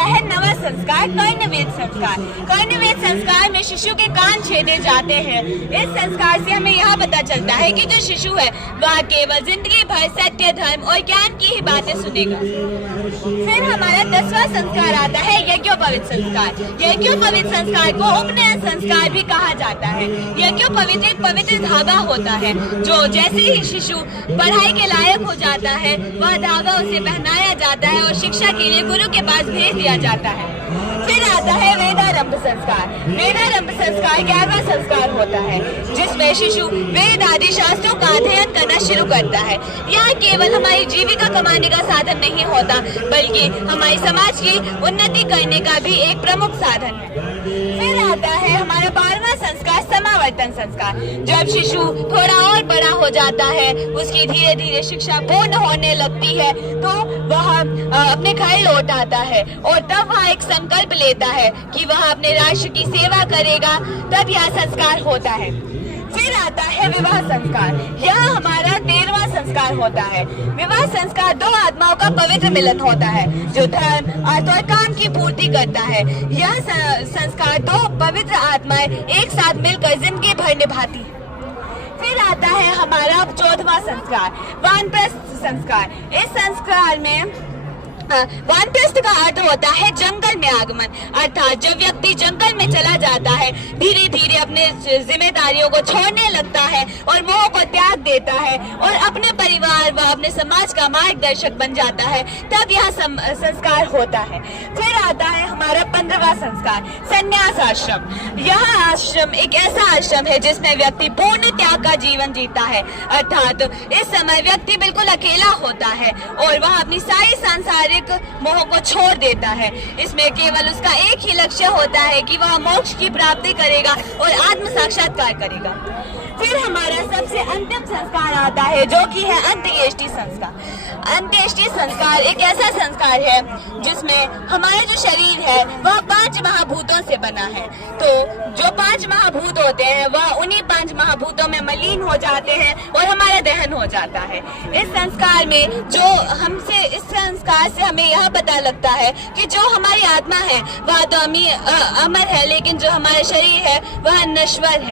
आता है नवा संस्कार, कर्णवेद संस्कार। कर्णवेद संस्कार में शिशु के कान छेदे जाते हैं। इस संस्कार से हमें यह पता चलता है कि जो शिशु है वह केवल जिंदगी भर सत्य, धर्म और ज्ञान की ही बातें सुनेगा। फिर हमारा 10वां संस्कार आता है यज्ञोपवीत संस्कार। यज्ञोपवीत संस्कार को उपनयन संस्कार भी कहा जाता है। यज्ञोपवीत एक पवित्र धागा होता है जो जैसे ही शिशु पढ़ाई के लायक हो जाता है वह धागा उसे पहनाया जाता है और शिक्षा के लिए गुरु के पास भेज दिया जाता है। फिर आता है वेदारंभ संस्कार। वेदारंभ संस्कार 11वां संस्कार होता है जिसमें शिशु वेद आदि शास्त्रों का अध्ययन करना शुरू करता है। यह केवल हमारी जीविका कमाने का साधन नहीं होता बल्कि हमारे समाज की उन्नति करने का भी एक प्रमुख साधन है। फिर आता है हमारा 12वां संस्कार समावर्तन संस्कार। जब शिशु थोड़ा और बड़ा हो जाता है, उसकी धीरे धीरे शिक्षा पूर्ण होने लगती है तो वह अपने घर लौट आता है और तब वह एक संकल्प लेता है कि वह अपने राष्ट्र की सेवा करेगा। तब यह संस्कार होता है। फिर आता है विवाह संस्कार। यह हमारा 13वां संस्कार होता है। विवाह संस्कार दो आत्माओं का पवित्र मिलन होता है जो धर्म, अर्थ और काम की पूर्ति करता है। यह संस्कार दो पवित्र आत्माएं एक साथ मिलकर जिंदगी भर निभाती है। फिर आता है हमारा 14वां संस्कार, वानप्रस्थ संस्कार। इस संस्कार में वानप्रस्थ का अर्थ होता है जंगल में आगमन, अर्थात जब व्यक्ति जंगल में चला जाता है, धीरे धीरे अपने जिम्मेदारियों को छोड़ने लगता है और मोह को त्याग देता है और अपने परिवार व अपने समाज का मार्गदर्शक बन जाता है, तब यह संस्कार होता है। फिर आता है हमारा 15वां संस्कार, संन्यास आश्रम। यह आश्रम एक ऐसा आश्रम है जिसमें व्यक्ति पूर्ण त्याग का जीवन जीता है, अर्थात इस समय व्यक्ति बिल्कुल अकेला होता है और वह अपनी सारी सांसारिक मोह को छोड़ देता है। इसमें केवल उसका एक ही लक्ष्य होता है कि वह मोक्ष की प्राप्ति करेगा और आत्म साक्षात्कार करेगा। फिर हमारा सबसे अंतिम संस्कार आता है जो कि है अंत्येष्टि संस्कार। अंत्येष्टि संस्कार एक ऐसा संस्कार है जिसमें हमारा जो शरीर है वह 5 महाभूतों से बना है। तो जो 5 महाभूत होते हैं वह उन्हीं 5 महाभूतों में मलीन हो जाते हैं और हमारा दहन हो जाता है। इस संस्कार में इस संस्कार से हमें यह पता लगता है कि जो हमारी आत्मा है वह तो अमर है, लेकिन जो हमारा शरीर है वह नश्वर है।